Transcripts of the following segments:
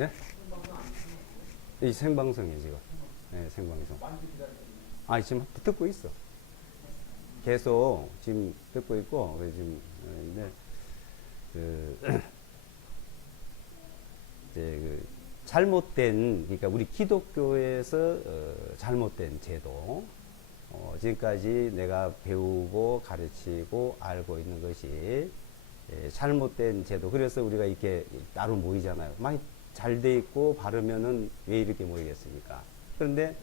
네? 이 생방송이에요, 지금. 네, 생방송. 아, 지금 듣고 있어. 계속 지금 듣고 있고, 그래서 지금, 어, 근데, 그, 이제 그, 잘못된, 그러니까 우리 기독교에서 어, 잘못된 제도, 어, 지금까지 내가 배우고 가르치고 알고 있는 것이 예, 잘못된 제도. 그래서 우리가 이렇게 따로 모이잖아요. 많이 잘 돼 있고 바르면은 왜 이렇게 모이겠습니까? 그런데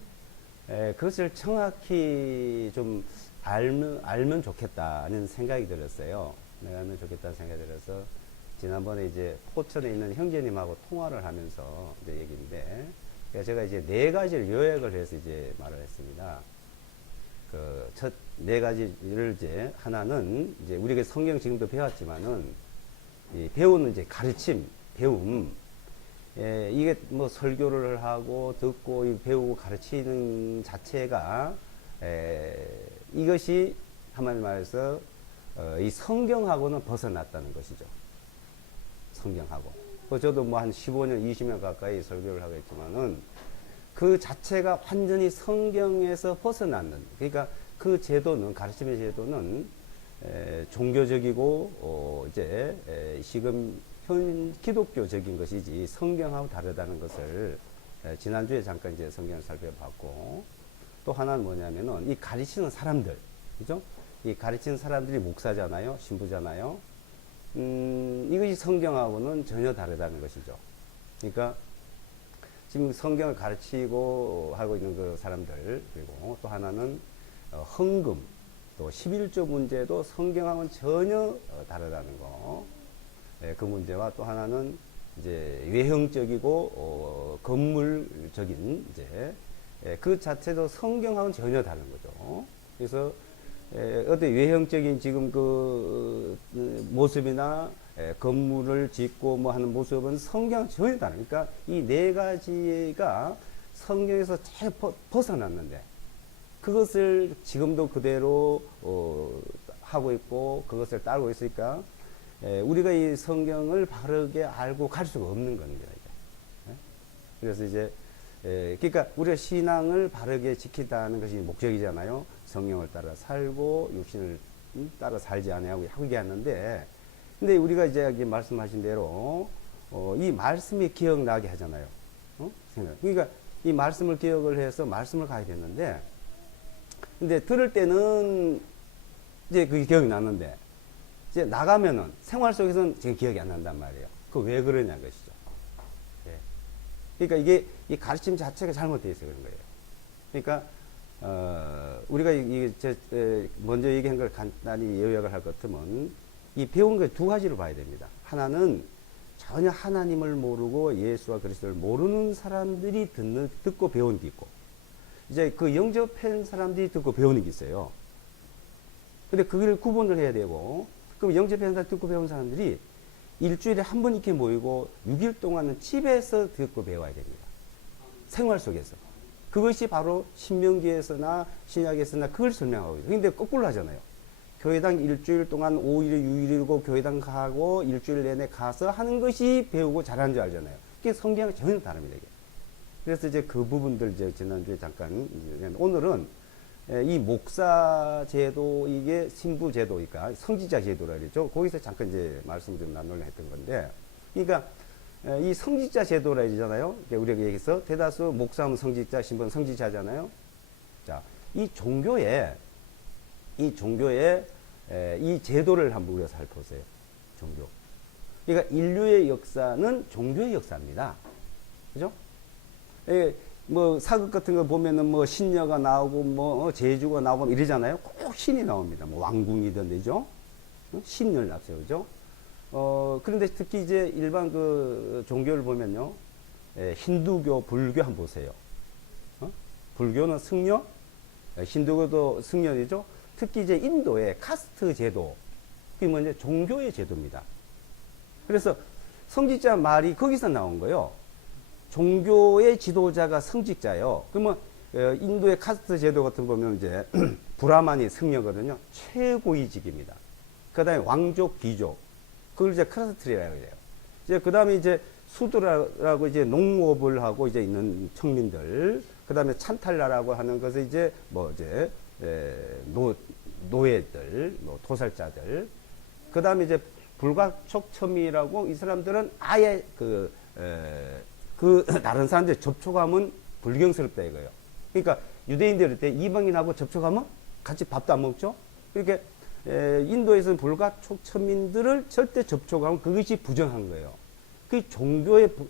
에, 그것을 정확히 좀 알면, 알면 좋겠다는 생각이 들었어요. 내가 알면 좋겠다는 생각이 들어서 지난번에 이제 포천에 있는 형제님하고 통화를 하면서 이제 얘기인데 그러니까 제가 이제 네 가지를 요약을 해서 이제 말을 했습니다. 그 첫 네 가지를 이제 하나는 이제 우리가 성경 지금도 배웠지만은 이 배우는 이제 가르침, 배움. 예, 이게 뭐 설교를 하고 듣고 이 배우고 가르치는 자체가 에, 이것이 한마디 말해서 어, 이 성경하고는 벗어났다는 것이죠. 성경하고. 그 저도 뭐 한 15년, 20년 가까이 설교를 하고 있지만은 그 자체가 완전히 성경에서 벗어났는 그러니까 그 제도는 가르침의 제도는 에, 종교적이고 어, 이제 에, 지금 현 기독교적인 것이지 성경하고 다르다는 것을 에, 지난주에 잠깐 이제 성경을 살펴봤고 또 하나는 뭐냐면은 이 가르치는 사람들 그죠? 이 가르치는 사람들이 목사잖아요, 신부잖아요. 음, 이것이 성경하고는 전혀 다르다는 것이죠. 그러니까 지금 성경을 가르치고 하고 있는 그 사람들 그리고 또 하나는 어, 헌금 또 11조 문제도 성경하고는 전혀 어, 다르다는 거. 예, 그 문제와 또 하나는 이제 외형적이고 어, 건물적인 이제 예, 그 자체도 성경하고는 전혀 다른 거죠. 그래서 에, 어떤 외형적인 지금 그, 어, 그 모습이나 에, 건물을 짓고 뭐 하는 모습은 성경 전혀 다르 그러니까 이 네 가지가 성경에서 잘 벗- 벗어났는데 그것을 지금도 그대로 어, 하고 있고 그것을 따르고 있으니까 에, 우리가 이 성경을 바르게 알고 갈 수가 없는 겁니다. 예? 그래서 이제 에, 그러니까 우리가 신앙을 바르게 지킨다는 것이 목적이잖아요. 성령을 따라 살고 육신을 음, 따라 살지 아니하고 얘기하는데 근데 우리가 이제 말씀하신 대로 어, 이 말씀이 기억나게 하잖아요. 어? 그러니까 이 말씀을 기억을 해서 말씀을 가야 되는데 근데 들을 때는 이제 그게 기억이 나는데 이제 나가면은 생활 속에서는 지금 기억이 안 난단 말이에요. 그 왜 그러냐 것이죠. 예. 그러니까 이게 이 가르침 자체가 잘못되어 있어요 그런 거예요. 그러니까 어, 우리가 이, 에, 먼저 얘기한 걸 간단히 요약을 할 것 같으면 이 배운 걸두 가지로 봐야 됩니다. 하나는 전혀 하나님을 모르고 예수와 그리스도를 모르는 사람들이 듣는 듣고 배운 게 있고 이제 그 영접한 사람들이 듣고 배우는 게 있어요. 근데 그걸 구분을 해야 되고 그럼 영접한 사람 듣고 배운 사람들이 일주일에 한 번 이렇게 모이고 6일 동안은 집에서 듣고 배워야 됩니다. 생활 속에서. 그것이 바로 신명기에서나 신약에서나 그걸 설명하고 있어요. 근데 거꾸로 하잖아요. 교회당 일주일 동안 5일, 6일이고 교회당 가고 일주일 내내 가서 하는 것이 배우고 잘하는 줄 알잖아요. 그게 성경과 전혀 다릅니다. 이게. 그래서 이제 그 부분들 이제 지난주에 잠깐 오늘은 에, 이 목사 제도 이게 신부 제도니까 성지자 제도라 그랬죠. 거기서 잠깐 이제 말씀을 좀 나누려 했던 건데, 그러니까 에, 이 성지자 제도라. 이게 우리가 얘기해서 대다수 목사는 성지자, 신부는 성지자잖아요. 자, 이 종교에 이 종교의 에, 이 제도를 한번 우리가 살펴보세요. 종교. 그러니까 인류의 역사는 종교의 역사입니다. 그죠? 예, 뭐 사극 같은 거 보면은 뭐 신녀가 나오고 뭐 어, 제주가 나오고 이러잖아요. 꼭 신이 나옵니다. 뭐 왕궁이든 되죠. 어? 신을 앞세우죠. 어 그런데 특히 이제 일반 그 종교를 보면요, 예, 힌두교, 불교 한번 보세요. 어? 불교는 승려, 예, 힌두교도 승려이죠. 특히 이제 인도의 카스트 제도, 그게 뭐냐 종교의 제도입니다. 그래서 성직자 말이 거기서 나온 거예요. 종교의 지도자가 성직자요. 그러면 어, 인도의 카스트 제도 같은 거 보면 이제 브라만이 승려거든요. 최고위직입니다. 그다음에 왕족, 귀족. 그걸 이제 카스트리라고 해요. 이제 그 다음에 이제 수도라고 이제 농업을 하고 이제 있는 청민들, 그 다음에 찬탈라라고 하는 것은 이제 뭐 이제 에, 노 노예들, 뭐 도살자들, 그 다음에 이제 불가촉첨이라고 이 사람들은 아예 그, 에, 그 다른 사람들 접촉하면 불경스럽다 이거예요. 그러니까 유대인들 때 이방인하고 접촉하면 같이 밥도 안 먹죠. 그렇게 에, 인도에서는 불가 촉천민들을 절대 접촉하면 그것이 부정한 거예요. 그 종교의 부-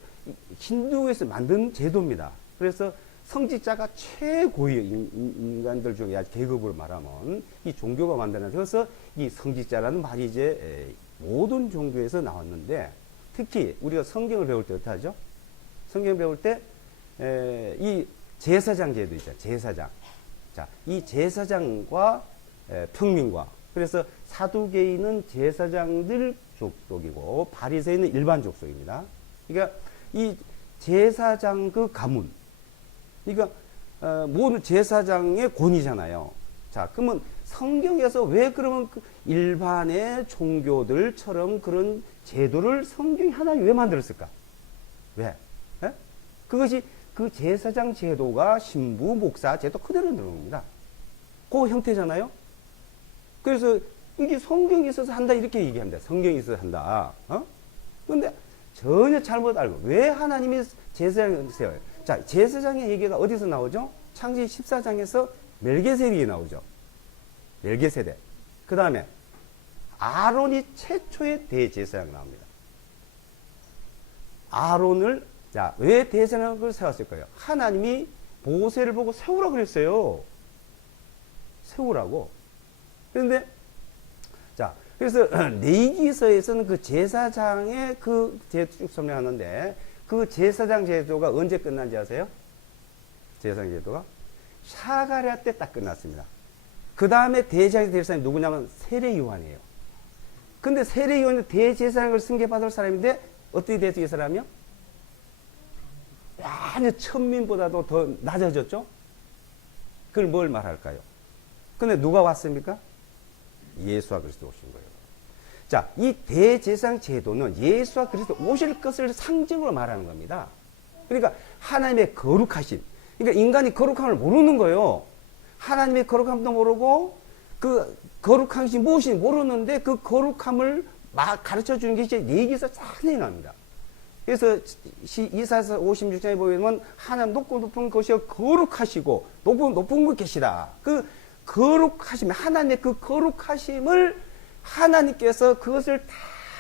힌두에서 만든 제도입니다. 그래서 성직자가 최고의 인간들 중에 아주 계급으로 말하면 이 종교가 만드는 그래서 이 성직자라는 말이 이제 에, 모든 종교에서 나왔는데 특히 우리가 성경을 배울 때 어떻게 하죠? 성경 배울 때 이 제사장 제도 있죠. 제사장. 자, 이 제사장과 에, 평민과 그래서 사두개인은 제사장들 족속이고 바리새인은 일반 족속입니다. 그러니까 이 제사장 그 가문, 그러니까 어, 모든 제사장의 권위잖아요. 자, 그러면 성경에서 왜 그러면 그 일반의 종교들처럼 그런 제도를 성경이 하나님 왜 만들었을까? 왜? 예? 그것이 그 제사장 제도가 신부, 목사 제도 그대로 들어옵니다. 그 형태잖아요. 그래서 이게 성경에 있어서 한다 이렇게 얘기합니다. 성경에 있어서 한다. 어? 근데 전혀 잘못 알고 왜 하나님이 제사장을 세워요? 자, 제사장의 얘기가 어디서 나오죠? 창세기 14장에서 멜게세덱이 나오죠. 멜게세덱. 그 다음에 아론이 최초의 대제사장 나옵니다. 아론을 자, 왜 대제사장을 세웠을 거예요? 하나님이 모세를 보고 세우라고 그랬어요. 세우라고. 그런데 자, 그래서 내기서에서는 그 제사장의 그쭉 설명하는데 그 제사장 제도가 언제 끝난지 아세요? 제사장 제도가 샤가랴 때 딱 끝났습니다. 그 다음에 대제사장이 될 사람이 누구냐면 세례 요한이에요. 근데 세례 요한은 대제사장을 승계받을 사람인데 어떻게 됐지 이 사람이요? 완전 천민보다도 더 낮아졌죠? 그걸 뭘 말할까요? 근데 누가 왔습니까? 예수와 그리스도 오신 거예요. 자, 이 대제사장 제도는 예수와 그리스도 오실 것을 상징으로 말하는 겁니다. 그러니까 하나님의 거룩하심. 그러니까 인간이 거룩함을 모르는 거예요. 하나님의 거룩함도 모르고 그 거룩함이 무엇인지 모르는데 그 거룩함을 막 가르쳐 주는 게 이제 얘기에서 자세히 나옵니다. 그래서 시- 이사서 56장에 보면 하나님 높고 높은 것이여 거룩하시고 높은 높은 것 계시다. 그 거룩하심 하나님의 그 거룩하심을 하나님께서 그것을 다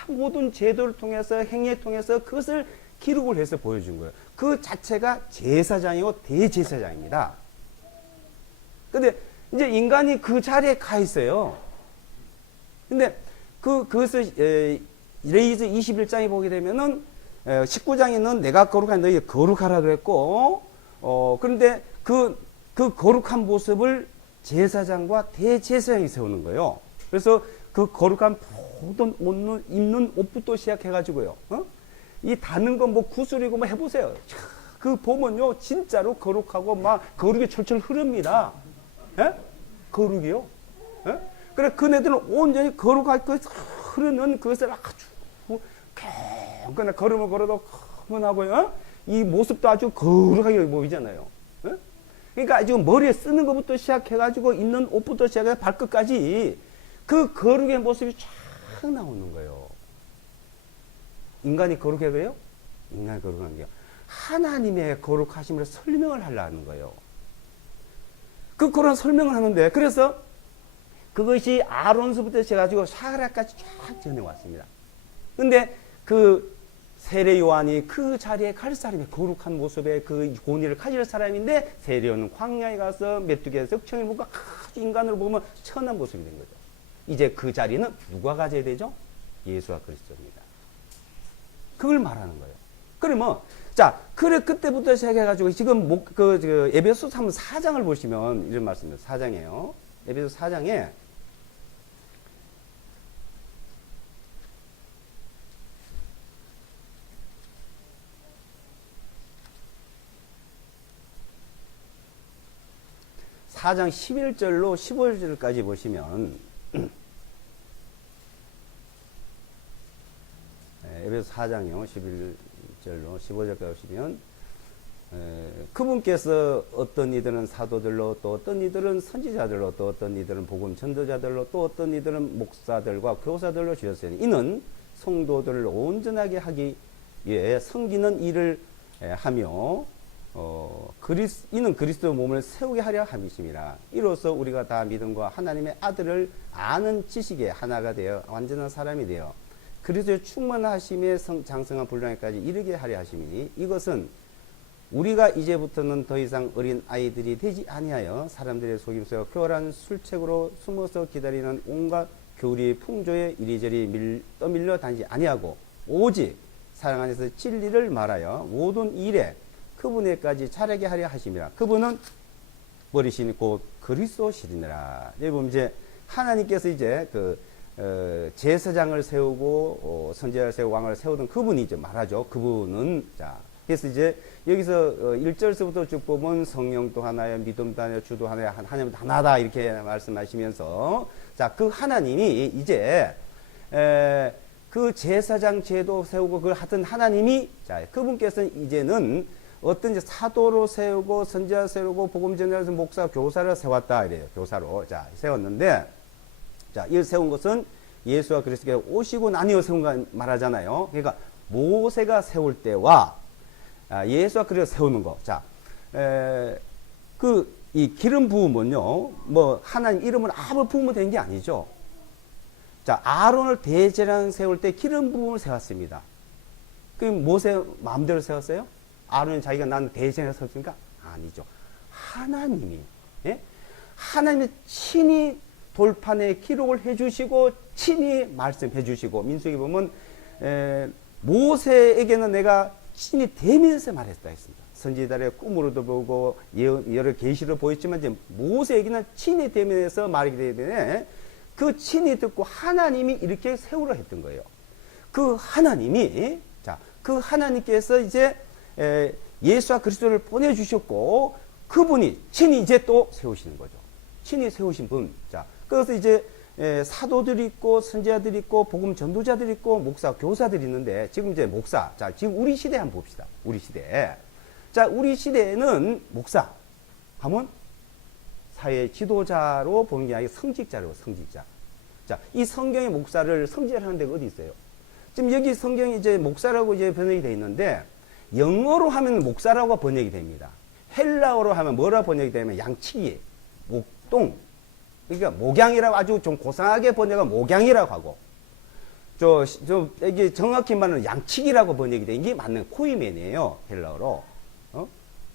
모든 제도를 통해서 행위에 통해서 그것을 기록을 해서 보여준 거예요. 그 자체가 제사장이고 대제사장입니다. 근데 이제 인간이 그 자리에 가 있어요. 근데 그, 그것을, 에, 레이즈 21장에 보게 되면은, 에, 19장에는 내가 거룩한 너희 거룩하라 그랬고, 어, 그런데 그, 그 거룩한 모습을 제사장과 대제사장이 세우는 거예요. 그래서 그 거룩한 모든 옷, 입는 옷부터 시작해가지고요. 어? 이 닿는 건 뭐 구슬이고 뭐 해보세요. 차, 그 보면요, 진짜로 거룩하고 막 거룩이 철철 흐릅니다. 예? 거룩이요. 예? 그래, 그네들은 온전히 거룩할 것 흐르는 그것을 아주 경건한 걸음을 걸어도 커먼하고요. 어? 이 모습도 아주 거룩하게 보이잖아요. 예? 그러니까 지금 머리에 쓰는 것부터 시작해가지고 있는 옷부터 시작해서 발끝까지 그 거룩의 모습이 쫙 나오는 거예요. 인간이 거룩해 그래요? 인간이 거룩한 게 하나님의 거룩하심을 설명을 하려는 거예요. 그 그런 설명을 하는데 그래서 그것이 아론서부터 시작해가지고 사가랴까지 쫙 전해왔습니다. 근데 그 세례 요한이 그 자리에 갈 사람이 거룩한 모습의 그 권위를 가질 사람인데 세례 요한은 광야에 가서 메뚜기에서 청을 보고 아주 인간으로 보면 천한 모습이 된 거죠. 이제 그 자리는 누가 가져야 되죠? 예수와 그리스도입니다. 그걸 말하는 거예요. 그러면 자, 그래 그때부터 시작해가지고 지금 목, 그, 그 에베소 3 4장을 보시면 이런 말씀입니다. 4장이에요. 에베소 4장에 사장 11절로 15절까지 보시면 예, 에베소 4장요 11절로 15절까지 보시면 에, 그분께서 어떤 이들은 사도들로 또 어떤 이들은 선지자들로 또 어떤 이들은 복음 전도자들로 또 어떤 이들은 목사들과 교사들로 주셨으니 이는 성도들을 온전하게 하기 위해 섬기는 일을 에, 하며 어, 그리스, 이는 그리스도 몸을 세우게 하려 함이심이라. 이로써 우리가 다 믿음과 하나님의 아들을 아는 지식에 하나가 되어 완전한 사람이 되어 그리스도의 충만하심의 성- 장성한 분량에까지 이르게 하려 하심이니 이것은 우리가 이제부터는 더 이상 어린 아이들이 되지 아니하여 사람들의 속임수와 교활한 술책으로 숨어서 기다리는 온갖 교리의 풍조에 이리저리 밀, 떠밀려 다니지 아니하고 오직 사랑 안에서 진리를 말하여 모든 일에 그분에까지 차례게 하려 하심이라 그분은 머리신 곧 그리스도시리니라. 여기 보면 이제 하나님께서 이제 그 어, 제사장을 세우고 어, 선지자를 세우고 왕을 세우던 그분이 이제 말하죠. 그분은 자 그래서 이제 여기서 어, 1절서부터 쭉 보면 성령도 하나요, 믿음도 하나요, 주도 하나요, 한- 하나님도 하나다 이렇게 말씀하시면서 자 그 하나님이 이제 에, 그 제사장 제도 세우고 그걸 하던 하나님이 자 그분께서는 이제는 어떤 사도로 세우고 선지자 세우고 복음 전하면서 목사 교사를 세웠다 이래요 교사로 자 세웠는데 자이 세운 것은 예수와 그리스도가 오시고 나뉘어 세운 거 말하잖아요 그러니까 모세가 세울 때와 아, 예수와 그리스도 세우는 거. 자, 에, 그, 이 기름 부음은요, 뭐, 하나님 이름을 아무 부으면 되는 게 아니죠. 자, 아론을 대제랑 세울 때 기름 부음을 세웠습니다. 그 모세 마음대로 세웠어요? 아론이 자기가 나는 대제를 세웠습니까? 아니죠. 하나님이, 예? 하나님이 친히 돌판에 기록을 해주시고, 친히 말씀해 주시고, 민수기 보면, 에, 모세에게는 내가 친히 대면서 말했다 했습니다. 선지자들의 꿈으로도 보고 예언, 여러 계시로 보였지만 이제 모세에게는 친히 대면해서 말하기 때문에 그 친히 듣고 하나님이 이렇게 세우라 했던 거예요. 그 하나님이 자, 그 하나님께서 이제 에, 예수와 그리스도를 보내 주셨고 그분이 친히 이제 또 세우시는 거죠. 친히 세우신 분. 자, 그래서 이제 에, 사도들이 있고 선지자들이 있고 복음 전도자들이 있고 목사 교사들이 있는데 지금 이제 목사. 자, 지금 우리 시대 한번 봅시다. 우리 시대. 자, 우리 시대에는 목사 하면 사회 지도자로 보는 게 아니라 성직자로 성직자. 자, 이 성경의 목사를 성직을 하는 데가 어디 있어요? 지금 여기 성경이 이제 목사라고 이제 번역이 되어 있는데 영어로 하면 목사라고 번역이 됩니다. 헬라어로 하면 뭐라 번역이 되냐면 양치기, 목동. 그러니까 목양이라고 아주 좀 고상하게 번역은 목양이라고 하고 저, 저, 이게 정확히 말하면 양치기라고 번역이 된 게 맞는 코이맨이에요. 헬라어로. 어?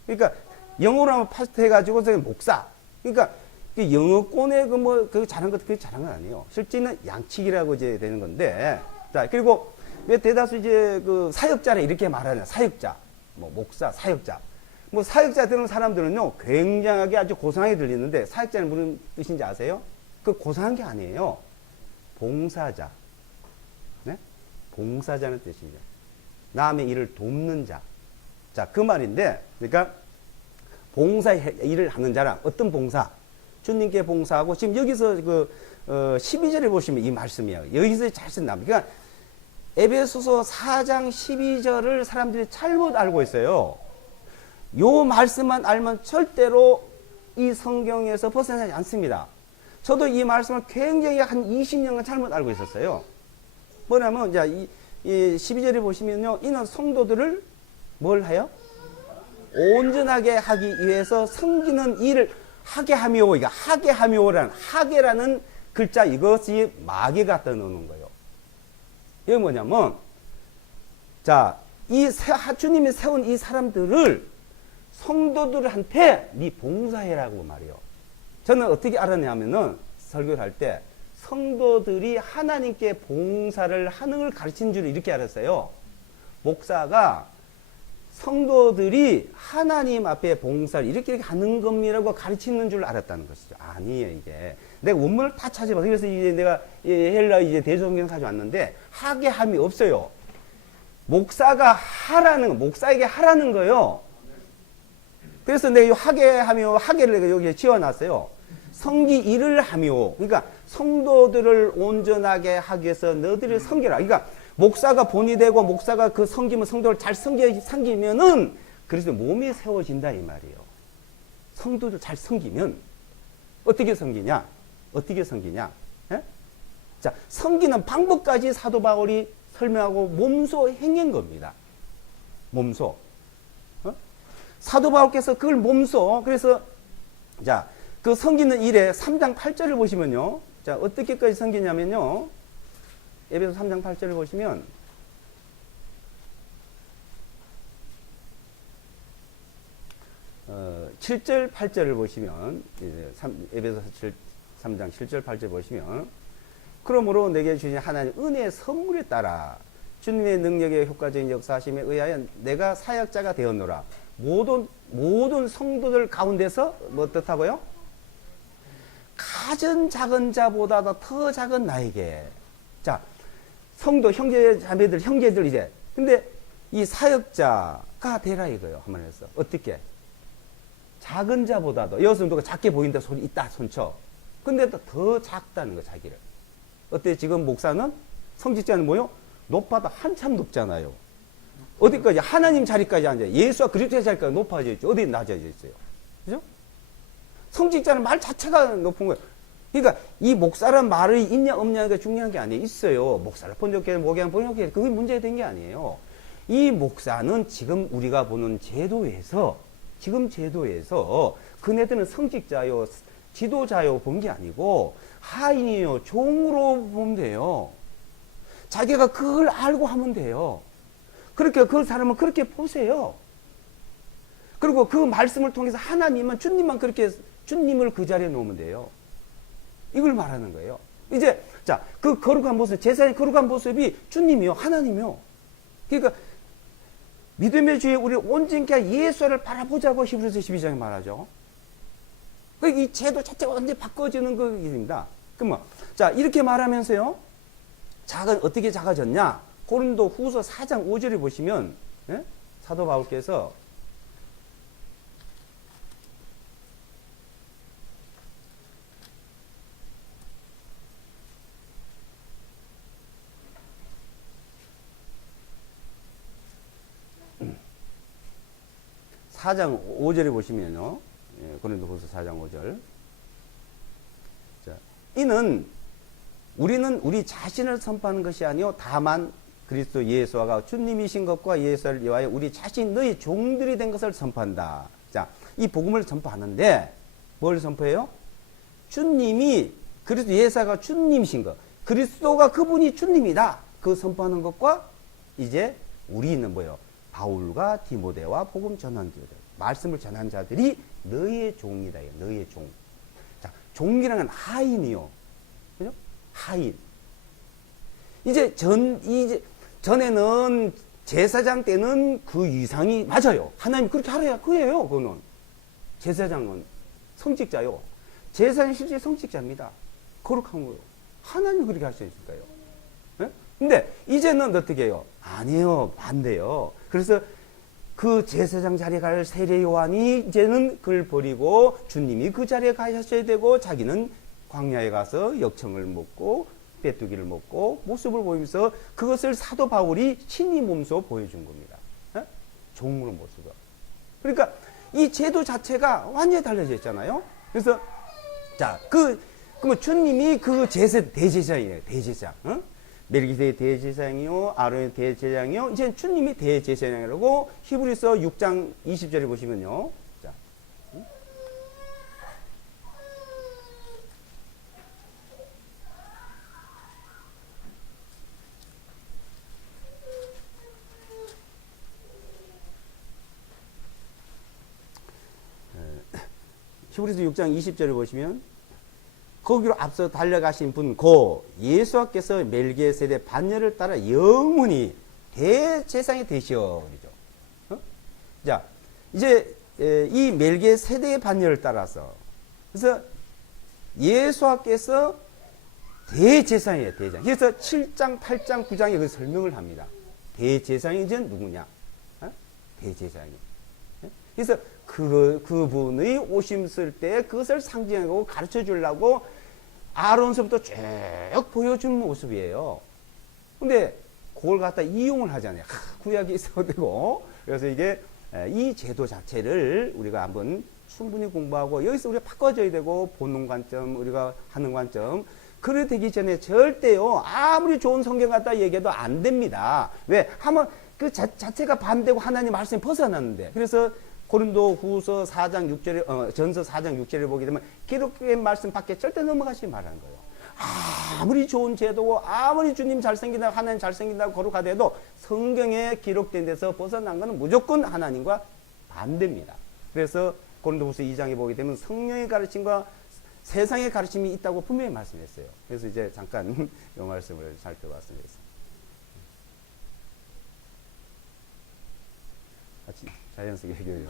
그러니까 영어로 하면 파스트 해가지고 목사. 그러니까 그 영어권의 그 뭐, 그 잘한 것, 그게 잘한 건 아니에요. 실제는 양치기라고 이제 되는 건데. 자, 그리고 왜 대다수 이제 그 사역자를 이렇게 말하냐. 사역자. 뭐, 목사, 사역자. 뭐, 사역자 들은 사람들은요, 굉장하게 아주 고상하게 들리는데, 사역자는 무슨 뜻인지 아세요? 그 고상한 게 아니에요. 봉사자. 네? 봉사자는 뜻입니다. 남의 일을 돕는 자. 자, 그 말인데, 그러니까 봉사 일을 하는 자랑 어떤 봉사? 주님께 봉사하고 지금 여기서 그 어, 12절에 보시면 이 말씀이에요. 여기서 잘 쓴다. 그러니까 에베소서 4장 12절을 사람들이 잘못 알고 있어요. 요 말씀만 알면 절대로 이 성경에서 벗어나지 않습니다. 저도 이 말씀을 굉장히 한 20년간 잘못 알고 있었어요. 뭐냐면, 이제 이, 이 12절에 보시면요. 이는 성도들을 뭘 해요? 온전하게 하기 위해서 섬기는 일을 하게 하며, 이거 하게 하며라는, 하게라는 글자 이것이 마귀가 갖다 놓는 거예요. 이게 뭐냐면, 자, 이 세- 하- 주님이 세운 이 사람들을 성도들한테 네 봉사해라고 말이요. 저는 어떻게 알았냐면은 설교를 할 때 성도들이 하나님께 봉사를 하는 걸 가르친 줄 이렇게 알았어요. 목사가 성도들이 하나님 앞에 봉사를 이렇게 하는 겁니다라고 가르치는 줄 알았다는 것이죠. 아니에요, 이게. 내가 원문을 다 찾아봐서 그래서 이제 내가 이 헬라 이제 대성경 가져왔는데 하게 함이 없어요. 목사가 하라는 거, 목사에게 하라는 거요. 그래서 내가 이 하게 하며 하게를 여기에 지어놨어요. 성기 일을 하며, 그러니까 성도들을 온전하게 하기 위해서 너희들이 성기라. 그러니까 목사가 본이 되고 목사가 그 섬기면 성도를 잘 섬기, 섬기면은 그래서 몸이 세워진다 이 말이에요. 성도를 잘 섬기면 어떻게 섬기냐? 어떻게 섬기냐? 예? 자, 섬기는 방법까지 사도 바울이 설명하고 몸소 행한 겁니다. 몸소. 어? 사도 바울께서 그걸 몸소 그래서 자, 그 섬기는 일에 3장 8절을 보시면요. 자, 어떻게까지 섬기냐면요. 에베소 3장 8절을 보시면 어, 7절, 8절을 보시면 이제 3, 에베소 7, 3장 7절, 8절 보시면 그러므로 내게 주신 하나님 은혜의 선물에 따라 주님의 능력의 효과적인 역사하심에 의하여 내가 사역자가 되었노라. 모든 모든 성도들 가운데서 뭐 어떻다고요? 가진 작은 자보다도 더 작은 나에게. 자, 성도 형제 자매들 형제들 이제 근데 이 사역자가 되라 이거예요. 한번 해서 어떻게? 작은 자보다도 누가 작게 보인다 소리 있다 손쳐. 근데 또더 작다는 거 자기를. 어때 지금 목사는 성직자는 뭐요? 높아도 한참 높잖아요. 어디까지 하나님 자리까지 앉아 예수와 그리스도의 자리까지 높아져 있죠. 어디 낮아져 있어요. 그죠? 성직자는 말 자체가 높은 거예요. 그러니까 이 목사란 말이 있냐 없냐가 중요한 게 아니에요. 있어요. 목사를 본적해 목양 본적해 그게 문제가 된게 아니에요. 이 목사는 지금 우리가 보는 제도에서 지금 제도에서 그네들은 성직자요 지도자요 본 게 아니고 하인이요 종으로 보면 돼요. 자기가 그걸 알고 하면 돼요. 그렇게 그 사람은 그렇게 보세요. 그리고 그 말씀을 통해서 하나님만 주님만 그렇게 주님을 그 자리에 놓으면 돼요. 이걸 말하는 거예요. 이제 자 그 거룩한 모습 제사의 거룩한 모습이 주님이요 하나님이요. 그러니까 믿음의 주에 우리 온전케 예수를 바라보자고 히브리서 12장에 말하죠. 그이 제도 자체가 완전히 바꿔지는 그 일입니다. 그러면 자 이렇게 말하면서요. 작은 어떻게 작아졌냐? 고린도 후서 4장 5절에 보시면 예? 사도 바울께서 사장 5절에 보시면요. 예, 고린도 후서 4장 5절. 자, 이는 우리는 우리 자신을 선포하는 것이 아니요 다만 그리스도 예수와가 주님이신 것과 예수를 위하여 우리 자신 너희 종들이 된 것을 선포한다. 자, 이 복음을 선포하는데 뭘 선포해요? 주님이 그리스도 예수가 주님이신 것. 그리스도가 그분이 주님이다. 그 선포하는 것과 이제 우리는 뭐예요? 바울과 디모데와 복음 전환자들, 말씀을 전한 자들이 너희의 종이다. 너희의 종. 자, 종이라는 하인이요. 그죠? 하인. 이제 전, 이제, 전에는 제사장 때는 그 이상이 맞아요. 하나님 그렇게 하래야 그예요, 그거는. 제사장은 성직자요. 제사장이 실제 성직자입니다. 거룩한 거요. 하나님 그렇게 하셨을까요? 예? 근데 이제는 어떻게 해요? 아니에요. 반대요. 그래서 그 제사장 자리에 갈 세례 요한이 이제는 그걸 버리고 주님이 그 자리에 가셨어야 되고 자기는 광야에 가서 역청을 먹고 빼뚜기를 먹고 모습을 보이면서 그것을 사도 바울이 친히 몸소 보여준 겁니다. 예? 종으로 모습을. 그러니까 이 제도 자체가 완전히 달라져 있잖아요. 그래서 자, 그 그러면 주님이 그 제세 대제사장이에요. 대제사장. 어? 멜기세의 대제사장이요, 아론의 대제사장이요. 이제 주님이 대제사장이라고 히브리서 6장 20절에 보시면요. 자, 히브리서 6장 20절을 보시면 거기로 앞서 달려가신 분, 고 예수께서 멜기의 세대 반열을 따라 영원히 대제상이 되시오. 그죠? 어? 자, 이제 에, 이 멜기의 세대의 반열을 따라서 그래서 예수께서 대제상이에요, 대제상. 그래서 7장, 8장, 9장에 그 설명을 합니다. 대제상이 이제 누구냐? 어? 대제상이. 예? 그래서 그, 그분의 오심 쓸 때 그것을 상징하고 가르쳐 주려고 아론서부터 쭉 보여준 모습이에요. 근데 그걸 갖다 이용을 하잖아요. 하, 구약이 있어도 되고. 그래서 이게 에, 이 제도 자체를 우리가 한번 충분히 공부하고 여기서 우리가 바꿔줘야 되고 본능 관점, 우리가 하는 관점. 그래 되기 전에 절대요 아무리 좋은 성경 갖다 얘기해도 안 됩니다. 왜? 하면 그 자, 자체가 반대고 하나님 말씀이 벗어났는데. 그래서 고린도 후서 4장 6절에, 어, 전서 4장 6절에 보게 되면 기록된 말씀 밖에 절대 넘어가지 말라는 거예요. 아무리 좋은 제도고 아무리 주님 잘생긴다 하나님 잘생긴다고 거룩하대도 성경에 기록된 데서 벗어난 것은 무조건 하나님과 반대입니다. 그래서 고린도후서 2장에 보게 되면 성령의 가르침과 세상의 가르침이 있다고 분명히 말씀했어요. 그래서 이제 잠깐 이 말씀을 살펴봤습니다. 같이 자연스럽게 해결해요.